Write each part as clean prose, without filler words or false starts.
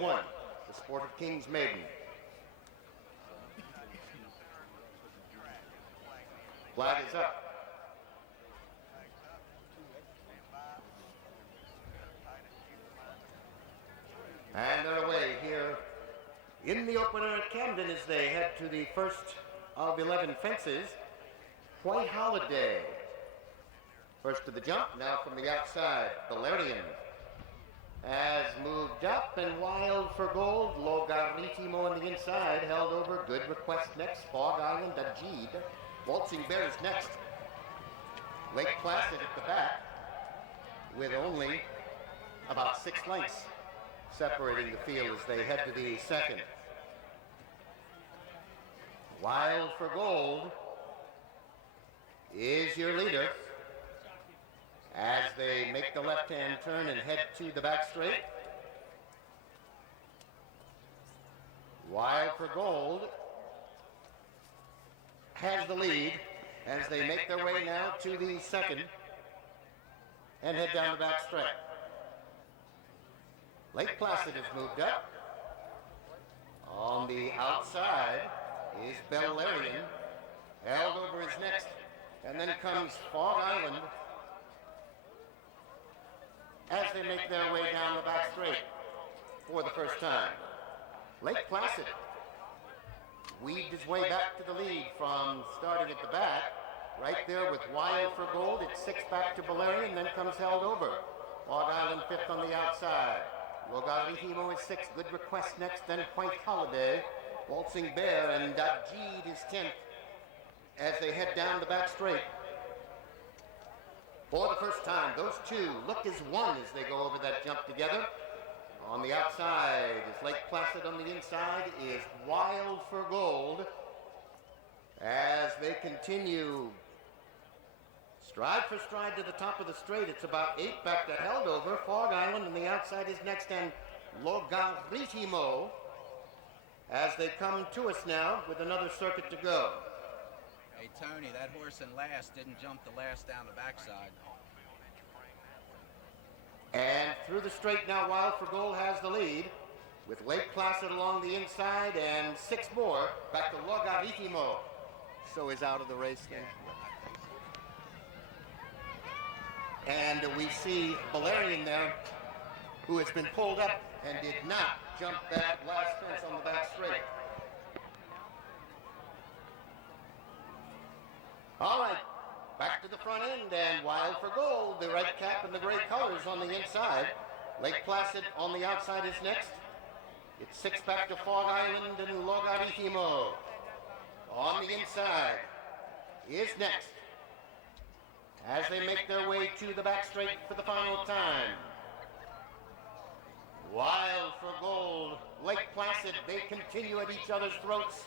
1, the Sport of Kings Maiden. Flag is up. And they're away here in the opener at Camden as they head to the first of 11 fences. White Holiday. First to the jump, now from the outside, Valerian has moved up, and Wild for Gold, Logaritimo on the inside, held over, Good Request next, Fog Island, Ajid, Waltzing Bear is next, Lake Placid at the back, with only about 6 lengths separating the field as they head to the second. Wild for Gold is your leader as they make the left-hand turn and head to the back straight. Wild for Gold has the lead as they make their way now to the second and head down the back straight. Lake Placid has moved up. On the outside is Valerian, held over his next, and then comes Fog Island as they make their way down the back straight for the first time. Lake Placid weaved his way back to the lead from starting at the back, right there with Wild for Gold. It's 6 back to Valerian, then comes held over. Fog Island 5th on the outside. Logaritimo is 6th, Good Request next, then White Holiday. Waltzing Bear and Ajid is 10th as they head down the back straight. For the first time, those two look as one as they go over that jump together. On the outside is Lake Placid. On the inside is Wild for Gold as they continue stride for stride to the top of the straight. It's about 8 back to held over. Fog Island on the outside is next, and Logaritimo as they come to us now with another circuit to go. Hey, Tony, that horse in last didn't jump the last down the backside. And through the straight now, Wild for Gold has the lead with Lake Placid along the inside and 6 more back to Logaritimo. So is out of the race then. And we see Valerian there, who has been pulled up and did not jump that last fence on the back straight. All right, back to the front end, and Wild for Gold, the red cap and the gray colors on the inside. Lake Placid on the outside is next. It's 6 back to Fog Island and Logaritimo. On the inside is next as they make their way to the back straight for the final time. Wild for Gold, Lake Placid, they continue at each other's throats.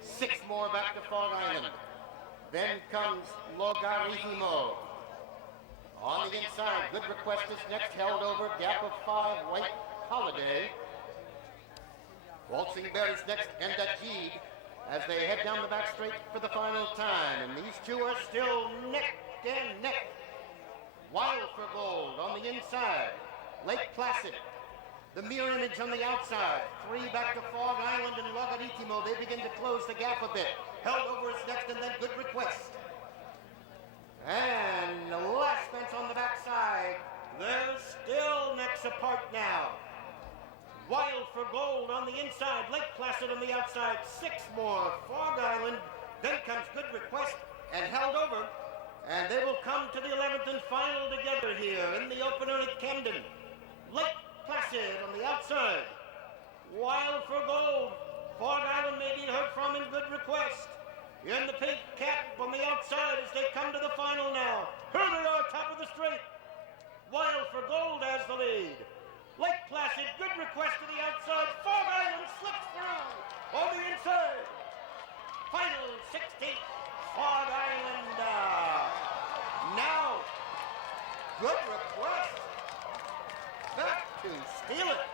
6 more back to Fog Island. Then comes Logaritimo. On the inside, Good Request is next, held over, gap of 5, White Holiday. Waltzing Bear is next, and Ajid as they head down the back straight for the final time. And these two are still neck and neck. Wild for Gold on the inside, Lake Placid. The mirror image on the outside. 3 back to Fog Island and Logaritimo. They begin to close the gap a bit. Held over is next, and then Good Request. And the last fence on the backside. They're still necks apart now. Wild for Gold on the inside. Lake Placid on the outside. 6 more. Fog Island. Then comes Good Request and held over. And they will come to the 11th and final together here in the opener at Camden. Lake Placid on the outside. Wild for Gold. Fog Island may be heard from in Good Request. In the pink cap on the outside as they come to the final now. Here they are, top of the straight. Wild for Gold has the lead. Lake Placid, Good Request to the outside. Fog Island slips through on the inside. Final 16th, Fog Island. Now, Good Request back to steal it.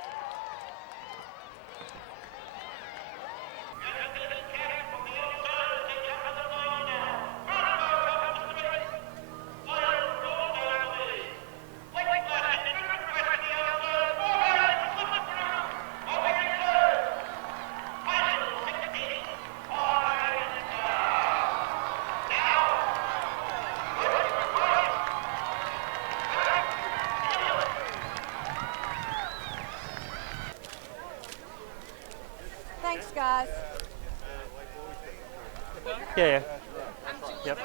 Yeah. Yep.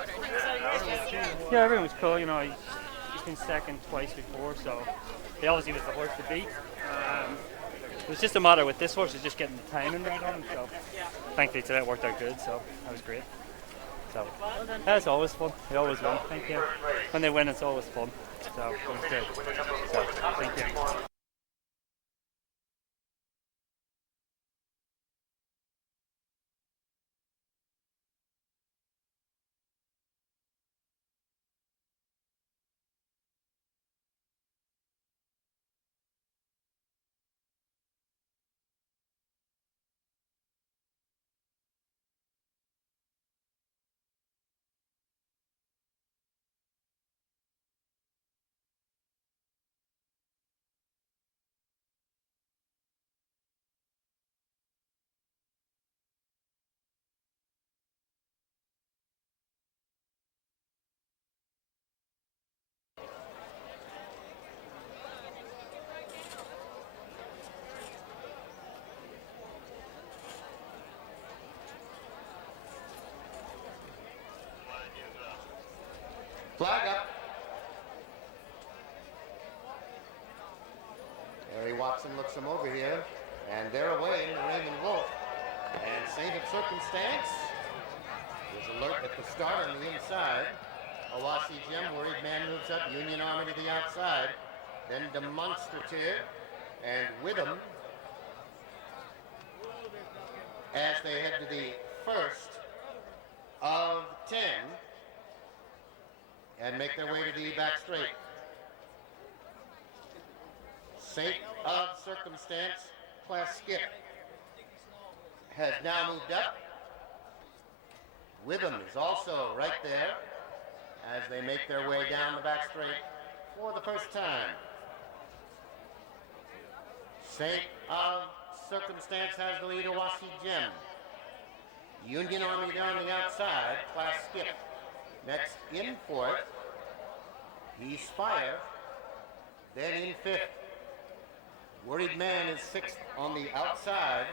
Yeah, everyone was cool. You know, he's been second twice before, so he obviously was the horse to beat. It was just a matter with this horse, is just getting the timing right on. So thankfully today it worked out good. So that was great. So that's always fun. They always win. Thank you. When they win, it's always fun. So it was good. So thank you. Flag up. Harry Watson looks him over here, and they're away to Raymond Woolfe. And Saint of Circumstance is alert at the start on the inside. Owasi Jim, Worried Man moves up. Union Army to the outside. Then Demonstrative and Witham as they head to the first of 10 and make their way to the back straight. Saint of Circumstance, class skip, has now moved up. Witham is also right there as they make their way down the back straight for the first time. Saint of Circumstance has the lead, Owasi Jim. Union Army down the outside, class skip. Next in fourth, Peace Fire. Then in fifth, Worried Man is sixth on the outside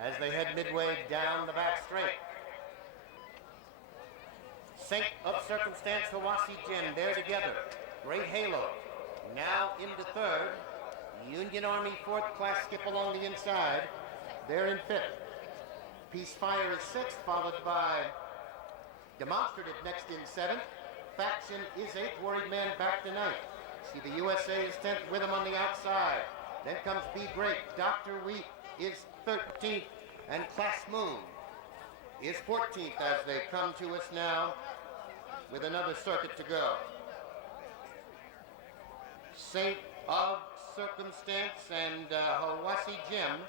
as they head midway down the back straight. Saint of Circumstance, Owasi Jim, they're together. Great Halo now into third. Union Army fourth, class skip along the inside. They're in fifth. Peace Fire is sixth, followed by Demonstrative next in seventh. Faction is eighth, Worried Man back to ninth. See, the USA is 10th, with him on the outside. Then comes Be Great. Dr. Wheat is 13th, and Class Moon is 14th as they come to us now with another circuit to go. Saint of Circumstance and Owasi Jim,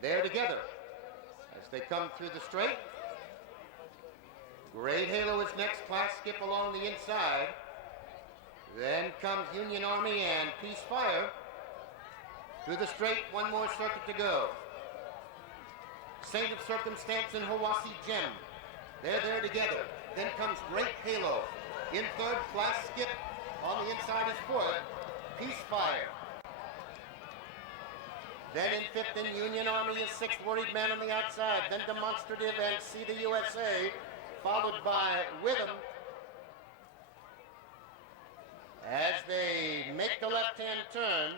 they're together as they come through the straight. Great Halo is next, class skip along the inside. Then comes Union Army and Peace Fire. Through the straight, one more circuit to go. Saint of Circumstance and Owasi Jim, they're there together. Then comes Great Halo. In third, class skip on the inside is fourth, Peace Fire. Then in fifth, in Union Army is sixth, Worried Man on the outside. Then Demonstrative and See the USA, followed by Witham. As they make the left-hand turn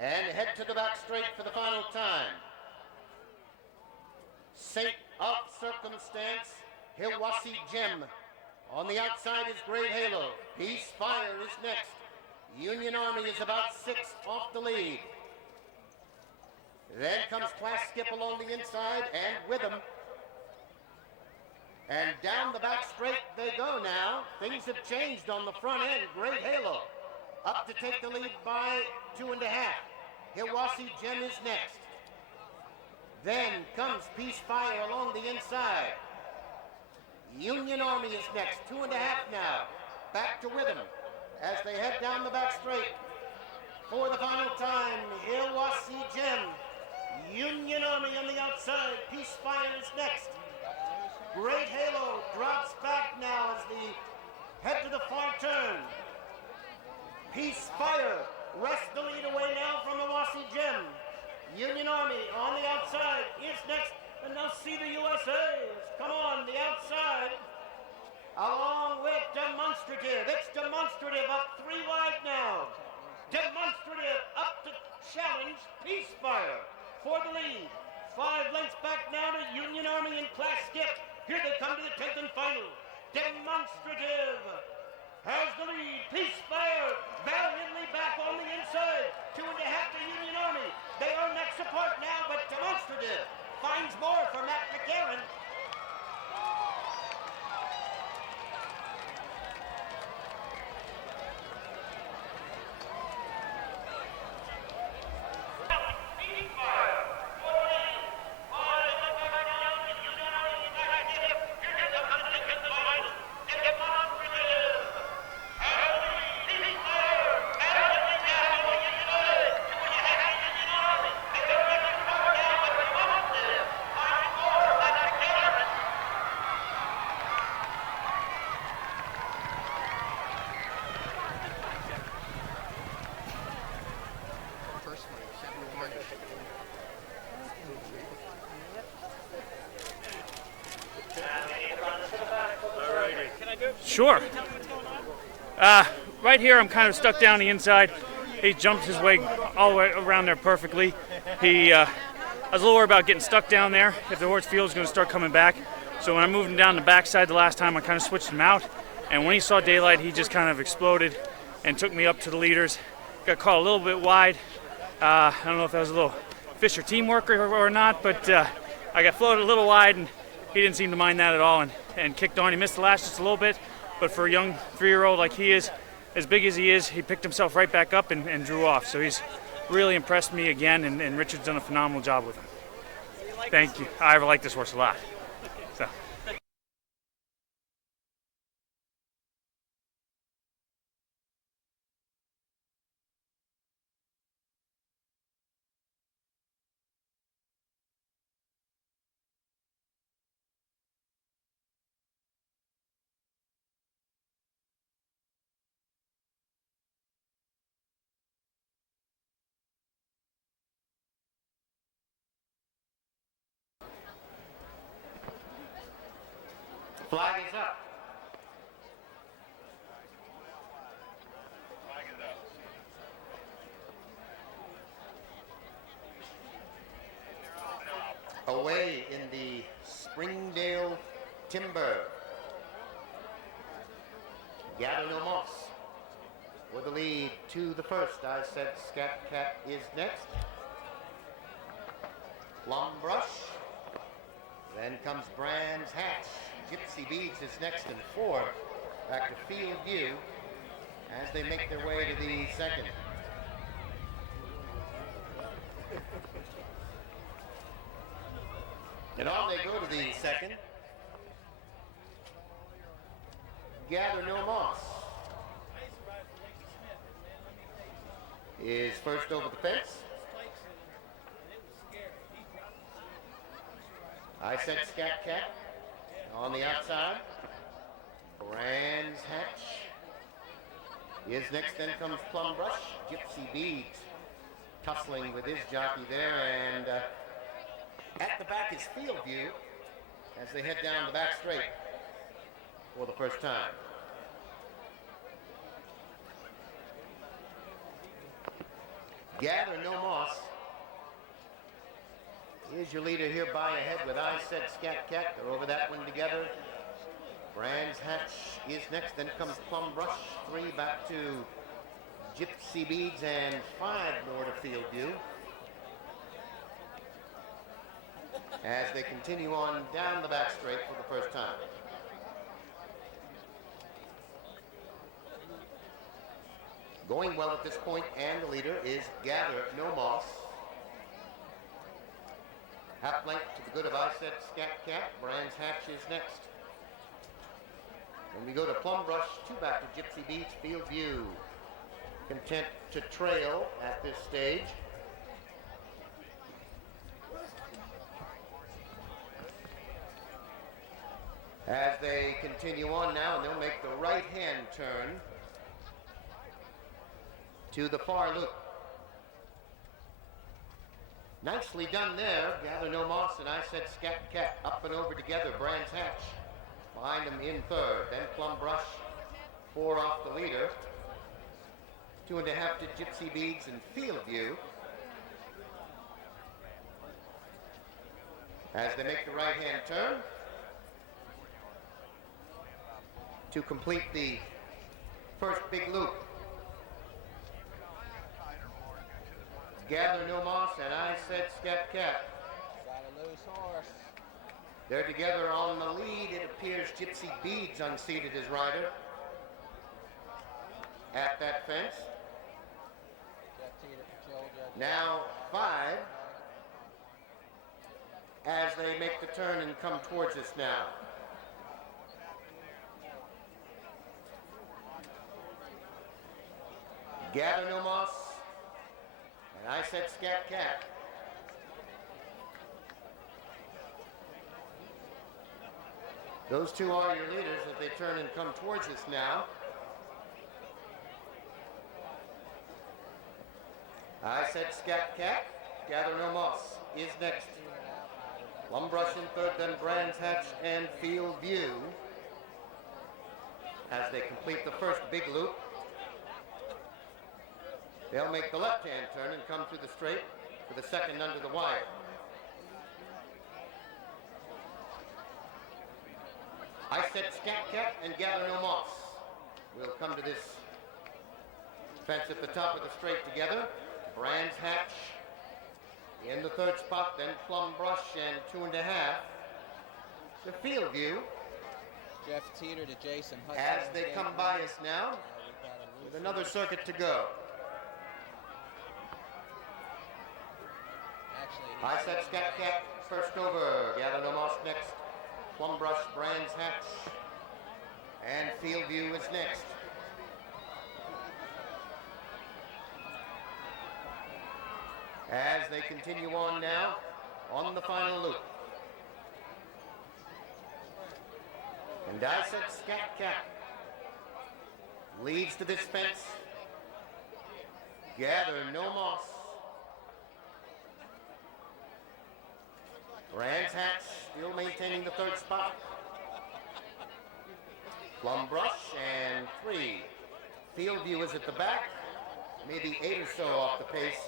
and head to the back straight for the final time. Saint of Circumstance, Owasi Jim. On the outside is Great Halo. Peace Fire is next. Union Army is about sixth off the lead. Then comes Class Skip along the inside and Witham. And down the back straight they go now. Things have changed on the front end. Great Halo up to take the lead by 2.5. Owasi Jim is next. Then comes Peace Fire along the inside. Union Army is next, 2.5 now. Back to Witham as they head down the back straight. For the final time, Owasi Jim. Union Army on the outside. Peace Fire is next. Great Halo drops back now as they head to the far turn. Peace Fire wrests the lead away now from Owasi Jim. Union Army on the outside is next. And now see the USA's. Come on, the outside. Along with Demonstrative. It's Demonstrative up 3 wide now. Demonstrative up to challenge Peacefire for the lead. 5 lengths back now to Union Army in Class Skip. Here they come to the 10th and final. Demonstrative has the lead. Peacefire valiantly back on the inside. 2.5 to Union Army. They are next apart now, but Demonstrative finds more for Matt McCarran. Sure. Right here, I'm kind of stuck down the inside. He jumped his way all the way around there perfectly. I was a little worried about getting stuck down there if the horse feels going to start coming back. So when I moved him down the backside the last time, I kind of switched him out. And when he saw daylight, he just kind of exploded and took me up to the leaders. Got caught a little bit wide. I don't know if that was a little Fisher teamwork or not, but I got floated a little wide, and he didn't seem to mind that at all and kicked on. He missed the last just a little bit. But for a young 3-year-old like he is, as big as he is, he picked himself right back up and drew off. So he's really impressed me again, and Richard's done a phenomenal job with him. Thank you. I like this horse a lot. So. Flag is up. Away in the Springdale Timber. Gather No Moss with the lead to the first. I said Scat Cat is next. Plum Brush. Then comes Brands Hatch. Gypsy Beads is next in 4th. Back to Field View as they make their way to the second. And on they go to the second. Gather No Moss is first over the fence. I said Scat Cat on the outside. Brands Hatch is next, then comes Plum Brush. Gypsy Beads tussling with his jockey there, and at the back is Field View as they head down the back straight for the first time. Gather No Moss is your leader here by ahead with I Said Scat Cat. They're over that one together. Brands Hatch is next, then comes Plum Brush. 3 back to Gypsy Beads, and 5 more to Field View as they continue on down the back straight for the first time. Going well at this point, and the leader is Gather No Moss. Half length to the good of I Said Scat Cat. Brands Hatch is next. When we go to Plum Brush, 2 back to Gypsy Beach. Field View content to trail at this stage. As they continue on now, and they'll make the right-hand turn to the far loop. Nicely done there. Gather No Moss and I Said Scat Cat up and over together. Brands Hatch behind them in third. Then Plum Brush, 4 off the leader. 2.5 to Gypsy Beads and Field View. As they make the right-hand turn to complete the first big loop. Gather No Moss and I Said Scat Cat. Got a loose horse. They're together on the lead. It appears Gypsy Beads unseated his rider at that fence. Now 5 as they make the turn and come towards us now. Gather No Moss and I Said Scat Cat. Those two are your leaders as they turn and come towards us now. I Said Scat Cat. Gather No Moss is next. Plum Brush in third, then Brands Hatch and Field View as they complete the first big loop. They'll make the left-hand turn and come through the straight for the second under the wire. I Said Scat Cat and Gather No Moss. We'll come to this fence at the top of the straight together. Brands Hatch in the third spot, then Plum Brush and 2.5 to Field View. Jeff Teeter to Jason Hudson. As they come by us now with another circuit to go. I Said Scat Cat first over. Gather No Moss next. Plum Brush, Brands Hatch, and Field View is next. As they continue on now on the final loop. And I Said Scat Cat leads to this fence. Gather No Moss. Brands Hatch still maintaining the third spot. Plum Brush and 3. Field View is at the back, maybe 8 or so off the pace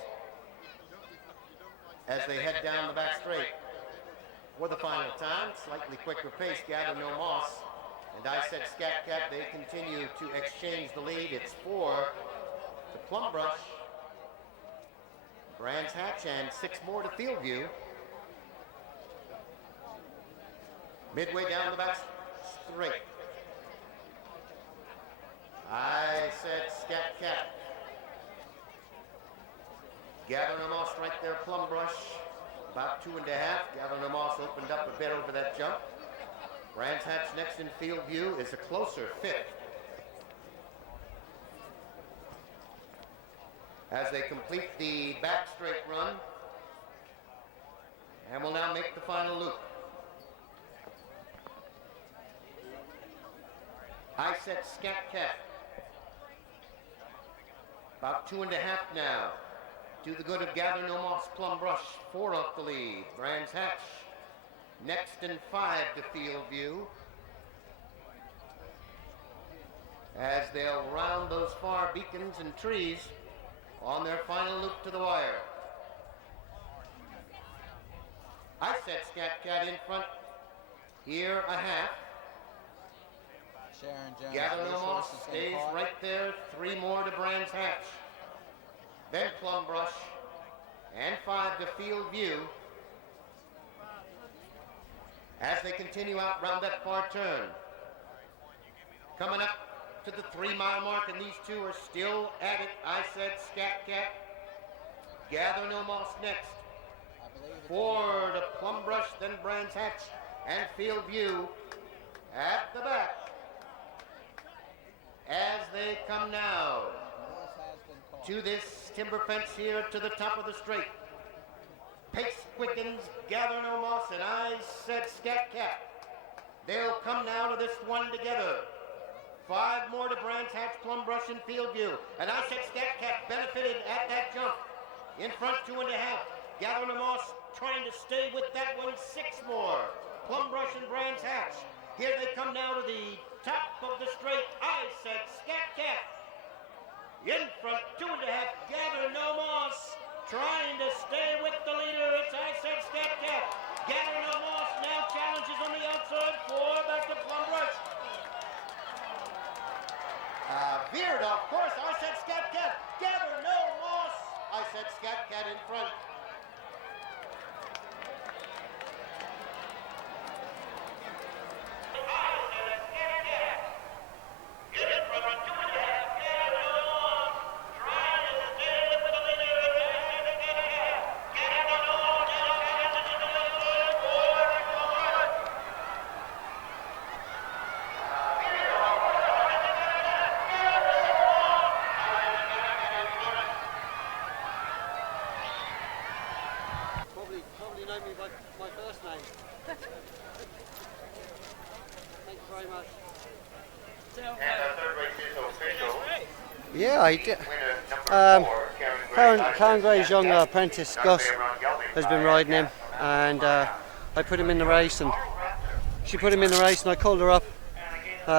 as they head down the back straight. For the final time, slightly quicker pace, Gather No Moss and I Said Scat Cat. They continue to exchange the lead. It's 4 to Plum Brush, Brands Hatch, and 6 more to Field View. Midway down the back straight. I Said Scat Cat. Gather No Moss right there, Plum Brush, about 2.5. Gather No Moss opened up a bit over that jump. Brands Hatch next in Field View is a closer 5th. As they complete the back straight run and will now make the final loop. I Said Scat Cat. About 2.5 now. To the good of Gather No Moss, Plum Brush, 4 off the lead. Brands Hatch next and 5 to Field View. As they'll round those far beacons and trees on their final loop to the wire. I Said Scat Cat in front. Here a half. Gather No Moss stays right there. 3 more to Brands Hatch. Then Plum Brush and 5 to Field View. As they continue out round that far turn. Coming up to the 3-mile mark, and these two are still at it. I Said Scat Cat. Gather No Moss next. 4 to Plum Brush, then Brands Hatch and Field View at the back. As they come now to this timber fence here to the top of the straight. Pace quickens, Gather No Moss and I Said Scat Cat. They'll come now to this one together. 5 more to Brands Hatch, Plum Brush and Field View. And I Said Scat Cat benefited at that jump. In front 2.5. Gathering Moss trying to stay with that one. 6 more. Plumbrush and Brands Hatch. Here they come now to the top of the straight. I said Scat Cat. In front, 2.5. Gather No Moss trying to stay with the leader. It's I said Scat Cat. Gather No Moss now challenges on the outside. 4 back to Plumbrush. Veered off course. I said Scat Cat. Gather No Moss. I said Scat Cat in front. Probably know me by my first name. Thank you very much. Yeah, I did. Karen Gray's young apprentice, Gus, has been riding him, and I put him in the race, and she put him in the race, and I called her up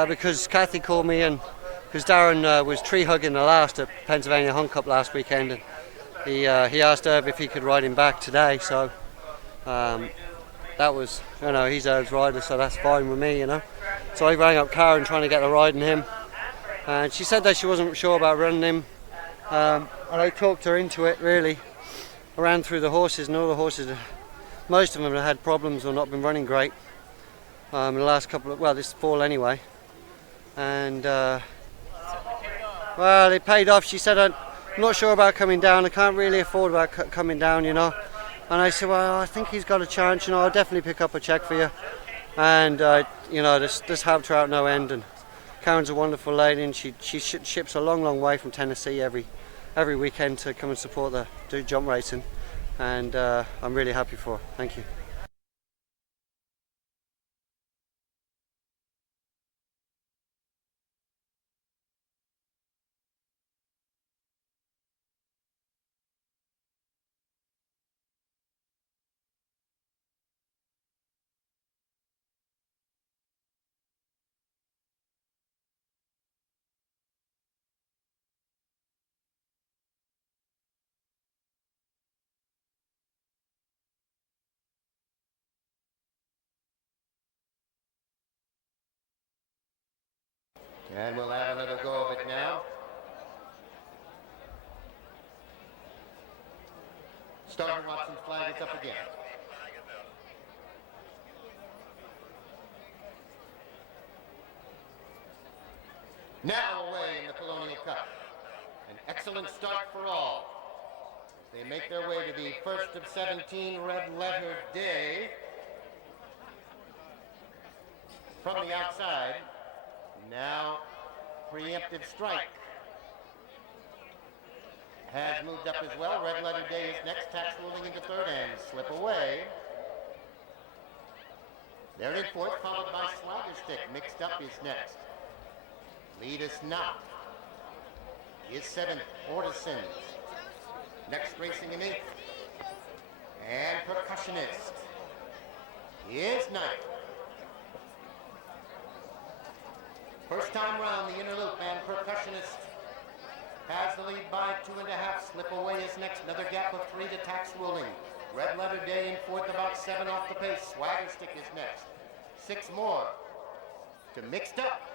because Kathy called me, and because Darren was tree hugging the last at Pennsylvania Hunt Cup last weekend, and he asked Herb if he could ride him back today, so that was, he's Herb's rider, so that's fine with me, So I rang up Karen trying to get her riding him, and she said that she wasn't sure about running him, and I talked her into it, really. I ran through the horses, and all the horses, most of them have had problems or not been running great in the last couple of, this fall anyway, and well, it paid off. She said, I'm not sure about coming down, I can't really afford about coming down, And I said, well, I think he's got a chance, I'll definitely pick up a check for you. And, this helped her out no end. And Karen's a wonderful lady, and she ships a long, long way from Tennessee every weekend to come and support do jump racing. And I'm really happy for her. Thank you. And we'll have another go of it now. Starter Watson's flag is up again. Now away in the Colonial Cup. An excellent start for all. They make their way to the first of 17 red letter day. From the outside, now preemptive strike has moved up as well. Red letter day is next. Tax ruling into third and slip away. They're in fourth, followed by Swagger Stick. Mixed up is next. Lead us not is seventh. Ortisons. Next racing in eighth. And Percussionist is ninth. First time round the inner loop, and Percussionist has the lead by 2.5. Slip away is next. Another gap of 3 to Tax ruling. Red letter day in fourth, about 7 off the pace. Swagger Stick is next. 6 more to Mixed Up.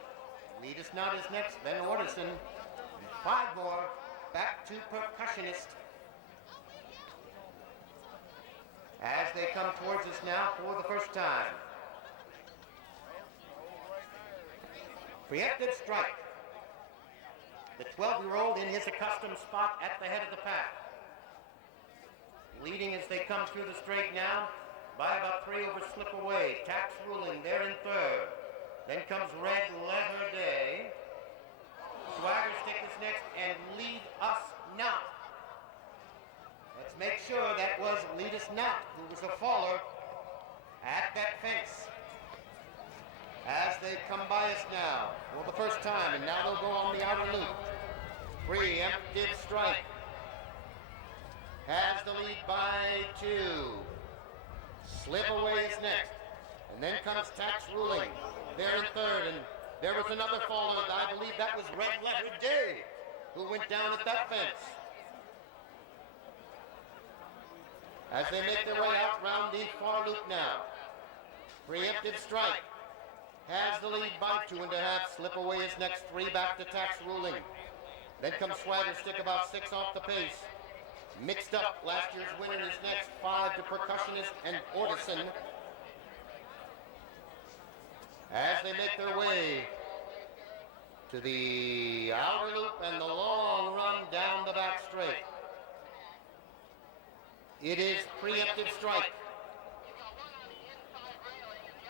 Lead Us Not is next, then Ortison. And 5 more back to Percussionist. As they come towards us now for the first time. Preemptive strike. The 12-year-old in his accustomed spot at the head of the pack. Leading as they come through the straight now by about 3 over Slip Away. Tax ruling, they're in third. Then comes Red Letter Day. Swagger Stick is next, and Lead Us Not. Let's make sure that was Lead Us Not, who was a faller at that fence. As they come by us now for the first time, and now they'll go on the outer loop. Preemptive strike. has the lead by 2. Slip Away is next. And then comes Tax Ruling. They're in third. And there was another faller. I believe that was Red Letter Day who went down at that fence. As they make their way out round the far loop now. Preemptive Strike has the lead by 2.5. Slip Away is next. 3 back to Tax Ruling. Then comes Swagger Stick about 6 off the pace. Mixed Up, last year's winner, is next. 5 to Percussionist and Ortison. As they make their way to the outer loop and the long run down the back straight. It is Preemptive Strike.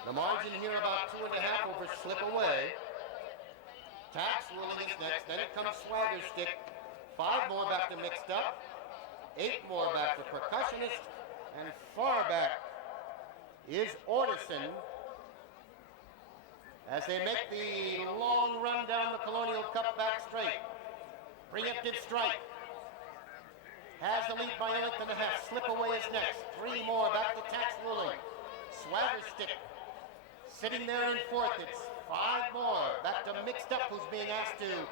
The margin here about 2.5 over Slip Away. Tax Ruling is next. Then it comes Swagger Stick. 5 more back to Mixed Up. 8 more back to Percussionist. And far back is Ortison. As they make the long run down the Colonial Cup back straight. Preemptive Strike has the lead by 1.5 lengths. Slip Away is next. 3 more back to Tax Ruling. Swagger Stick sitting there in 4th. It's 5 more back to Mixed Up, who's being asked to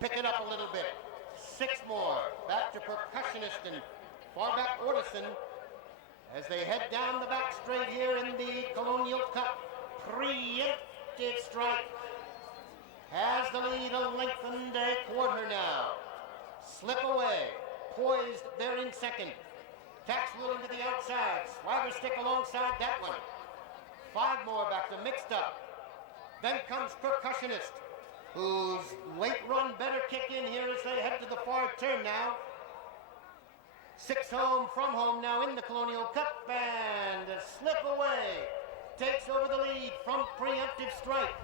pick it up a little bit. 6 more back to Percussionist and far back Ortison as they head down the back straight here in the Colonial Cup. Preemptive Strike has the lead, a lengthened quarter now. Slip Away, poised there in second. Tax Ruling to the outside. Swagger Stick alongside that one. 5 more back to Mixed Up. Then comes Percussionist, whose late run better kick in here as they head to the far turn now. 6 home from home now in the Colonial Cup, and Slip Away takes over the lead from Preemptive Strike.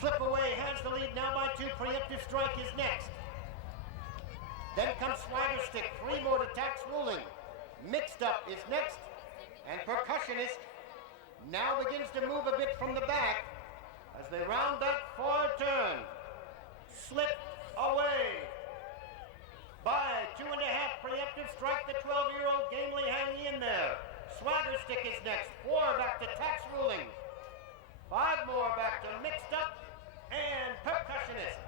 Slip Away has the lead now by 2. Preemptive Strike is next. Then comes Swagger Stick. 3 more to Tax Ruling. Mixed Up is next, and Percussionist now begins to move a bit from the back as they round that far turn. Slip Away by 2.5. Preemptive Strike, the 12-year-old gamely hanging in there. Swagger Stick is next. 4 back to Tax Ruling. 5 more back to Mixed Up and Percussionist.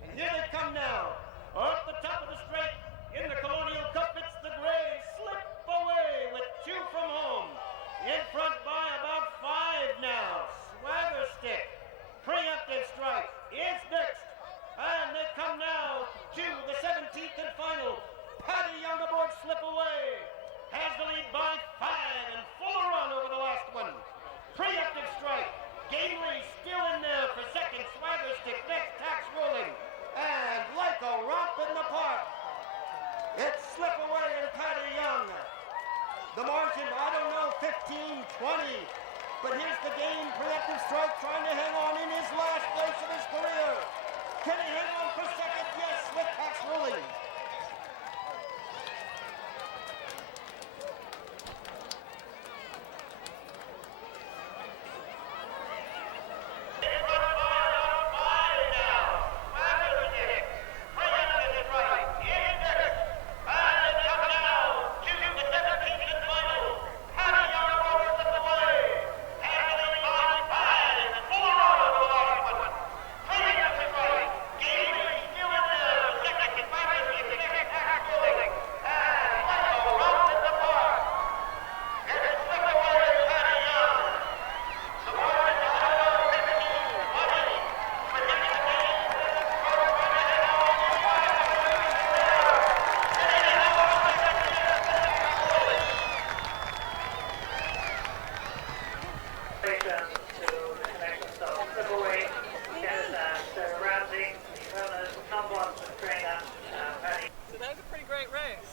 And here they come now. Off the top of the straight in the Colonial Cup, it's the gray Slip Away with 2 from home. In front by about 5 now. Swagger Stick. Preemptive Strike is next. And they come now to the 17th and final. Paddy Young aboard Slip Away has the lead by 5 and full run over the last one. Preemptive Strike. Gamely still in there for second. Swagger Stick next. Tax Ruling. And like a romp in the park, it's Slip Away and Paddy Young. The margin, I don't know, 15, 20. But here's the game. Preemptive Strike trying to hang on in his last place of his career. Can he hang on for second? Yes, with Tax Ruling.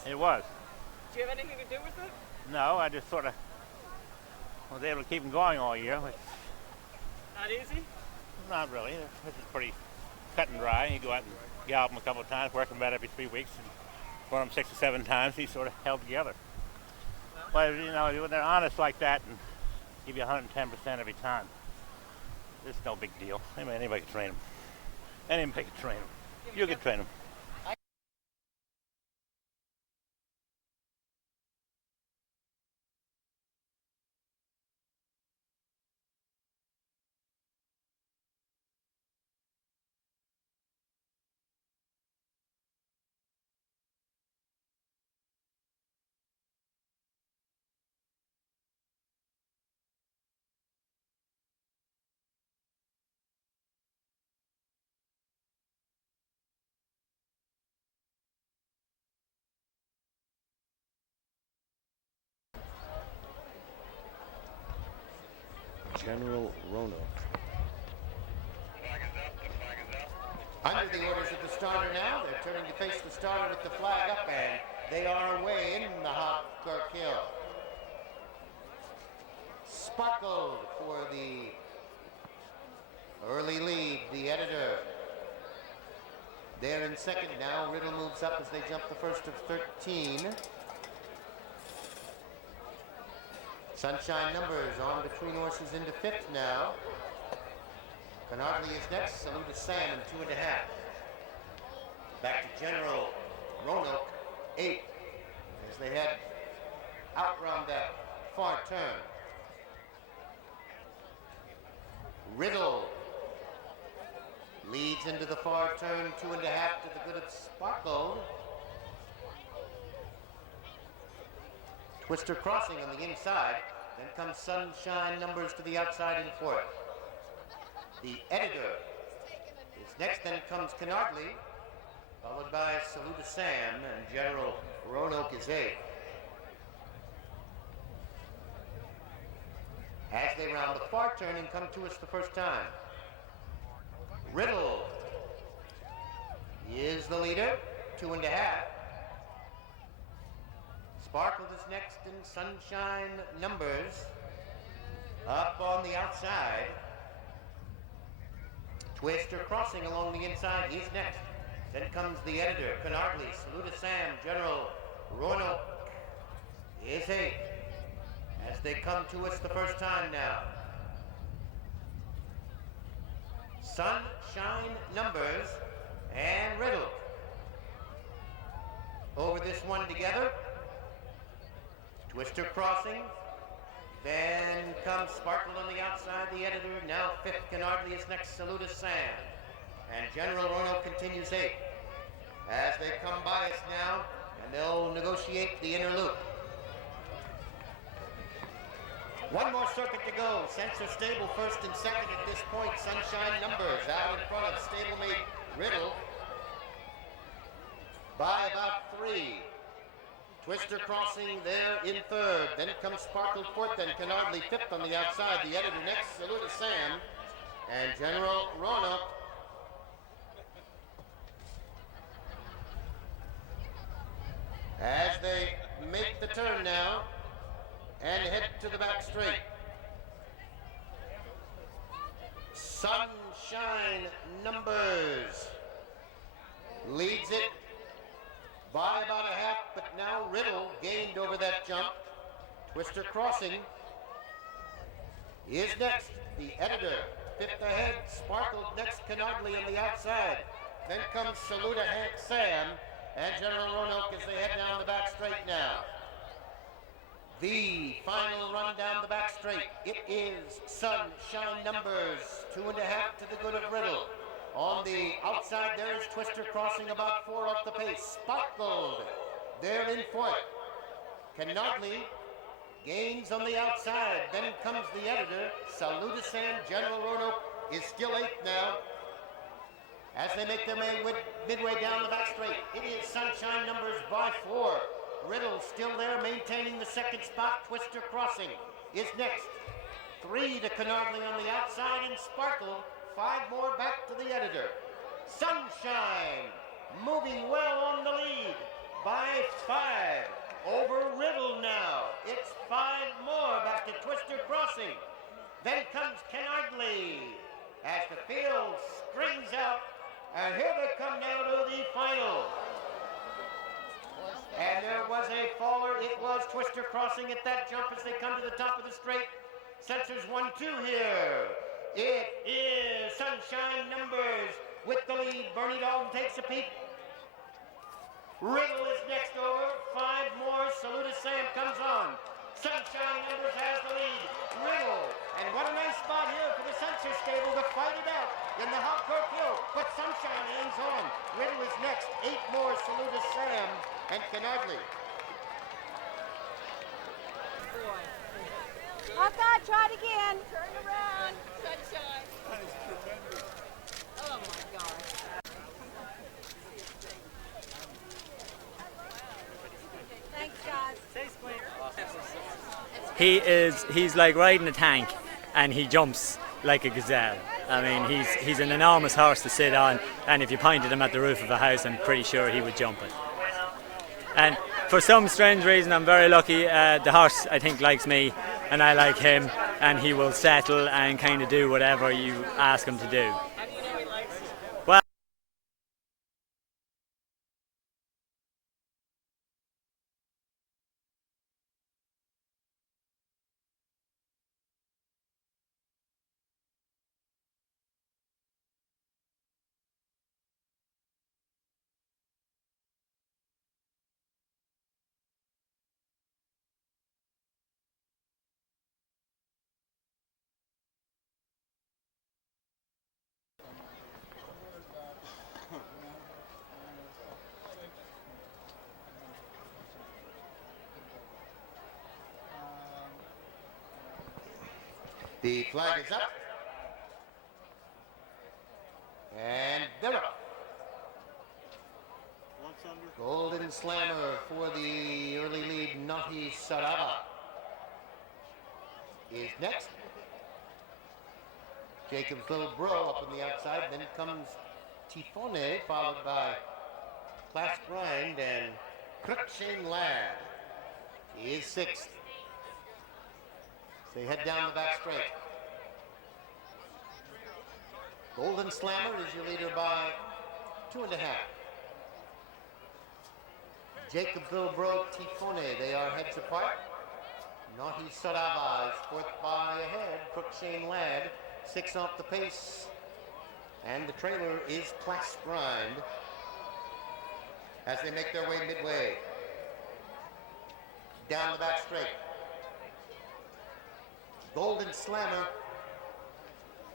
It was. Do you have anything to do with it? No, I just sort of was able to keep them going all year. Which, Not easy? not really. This is pretty cut and dry. You go out and gallop them a couple of times, work them about every 3 weeks, and run them 6 or 7 times. He's sort of held together. But you know, when they're honest like that and give you 110% every time, it's no big deal. Anybody can train them. Anybody can train them. You can train them. General Roanoke. Under the orders of the starter now, they're turning to face the starter with the flag up, and they are away in the Hobkirk Hill. Sparkled for the early lead, the editor. They're in second now. Riddle moves up as they jump the first of 13. Sunshine Numbers on between horses into fifth now. Canardley is next. Salute to Sam in 2.5. Back to General Roanoke, 8, as they head out round that far turn. Riddle leads into the far turn, 2.5 to the good of Sparkle. Twister Crossing on the inside. Then comes Sunshine Numbers to the outside in fourth. The editor is next, then comes Canardley, followed by Salute to Sam, and General Roanoke is 8. As they round the far turn and come to us the first time. Riddle is the leader, 2.5. Sparkle is next, and Sunshine Numbers up on the outside. Twister Crossing along the inside, he's next. Then comes the editor, Canardley, Salute to Sam, General Roanoke is 8. As they come to us the first time now. Sunshine Numbers and Riddle. Over this one together. Twister Crossing. Then comes Sparkle on the outside, the editor. Now fifth, Canardley is next, Salute to Sam. And General Roanoke continues 8. As they come by us now, and they'll negotiate the inner loop. One more circuit to go. Censor Stable first and second at this point. Sunshine Numbers out in front of stablemate Riddle by about 3. Twister Crossing there in third. Then comes Sparkle fourth, then Canardley fifth on the outside. The editor next, Salute to Sam. And General Roanoke as they make the turn now and head to the back straight. Sunshine Numbers leads it by about a half, but now Riddle gained over that jump. Twister Crossing is next. The editor, fifth ahead. Sparkle next, Canardley on the outside. Then comes Salute to Sam and General Roanoke as they head down the back straight now. The final run down the back straight. It is Sunshine Numbers, 2.5 to the good of Riddle. On the outside there is Twister Crossing about 4 off the pace. Sparkled there in fourth. Canardley gains on the outside. Then comes the editor. Salute to Sam. General Roanoke is still 8th now. As they make their way midway down the back straight, it is Sunshine Numbers by 4. Riddle still there, maintaining the second spot. Twister Crossing is next. 3 to Canardley on the outside, and Sparkle 5 more back to the editor. Sunshine moving well on the lead by 5 over Riddle now. It's 5 more back to Twister Crossing. Then comes Canardley as the field springs out, and here they come now to the final. And there was a faller. It was Twister Crossing at that jump as they come to the top of the straight. Censors 1-2 here. It is Sunshine Numbers with the lead. Bernie Dalton takes a peek. Riddle is next over. 5 more. Salute to Sam comes on. Sunshine Numbers has the lead. Riddle. And what a nice spot here for the censor stable to fight it out in the Hobkirk Hill. But Sunshine hangs on. Riddle is next. 8 more. Salute to Sam and Canardley. Oh God, try it again. Turn around. Sunshine. That is tremendous. Oh my gosh. Thanks, guys. He's like riding a tank. and he jumps like a gazelle. I mean, he's an enormous horse to sit on, and if you pointed him at the roof of a house, I'm pretty sure he would jump it. And for some strange reason, I'm very lucky. The horse, I think, likes me, and I like him, and he will settle and kind of do whatever you ask him to do. Well, The flag is up. And they're up. Golden Slammer for the early lead, Nahi Sarava, is next. Jacob's Little Bro up on the outside. Then comes Tifone, followed by Class Grind and Crookshank Lad. He is sixth. They head down the back straight. Golden Slammer is your leader by 2.5. Jacob's Little Bro, Tifone, they are heads apart. Nahi Sarava is fourth by a head. Crookshank Lad, 6 off the pace. And the trailer is Class Grind as they make their way midway. Down the back straight. Golden Slammer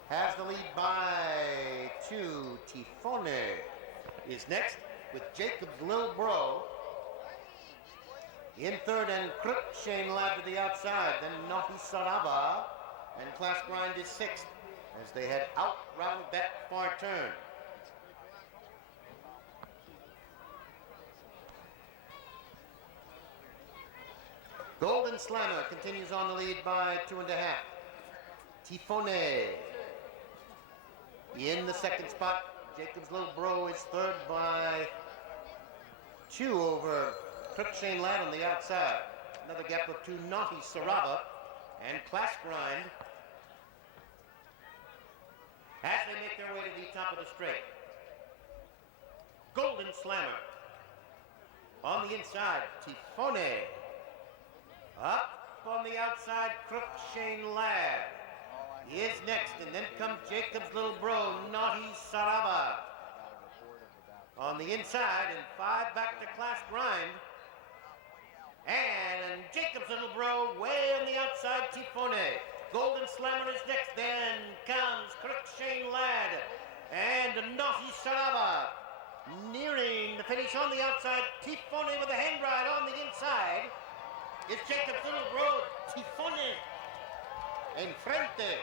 has the lead by 2. Tifone is next with Jacob's Little Bro in third, and Crookshank Lad to the outside. Then Nahi Sarava and Class Grind is sixth as they head out round that far turn. Golden Slammer continues on the lead by 2.5. Tifone in the second spot. Jacob's Little Bro is third by 2 over Crookshank Lad on the outside. Another gap of 2, Nahi Sarava and Class Grind as they make their way to the top of the straight. Golden Slammer on the inside. Tifone up on the outside. Crookshank Lad is next, and then comes Jacob's Little Bro, Nahi Sarava on the inside, and 5 back to Class Grind. And Jacob's Little Bro way on the outside. Tifone. Golden Slammer is next. Then comes Crookshank Lad and Nahi Sarava nearing the finish on the outside. Tifone with a hand ride on the inside. It's Jacob's Little Bro. Tifone en frente.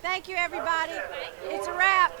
Thank you, everybody. It's a wrap.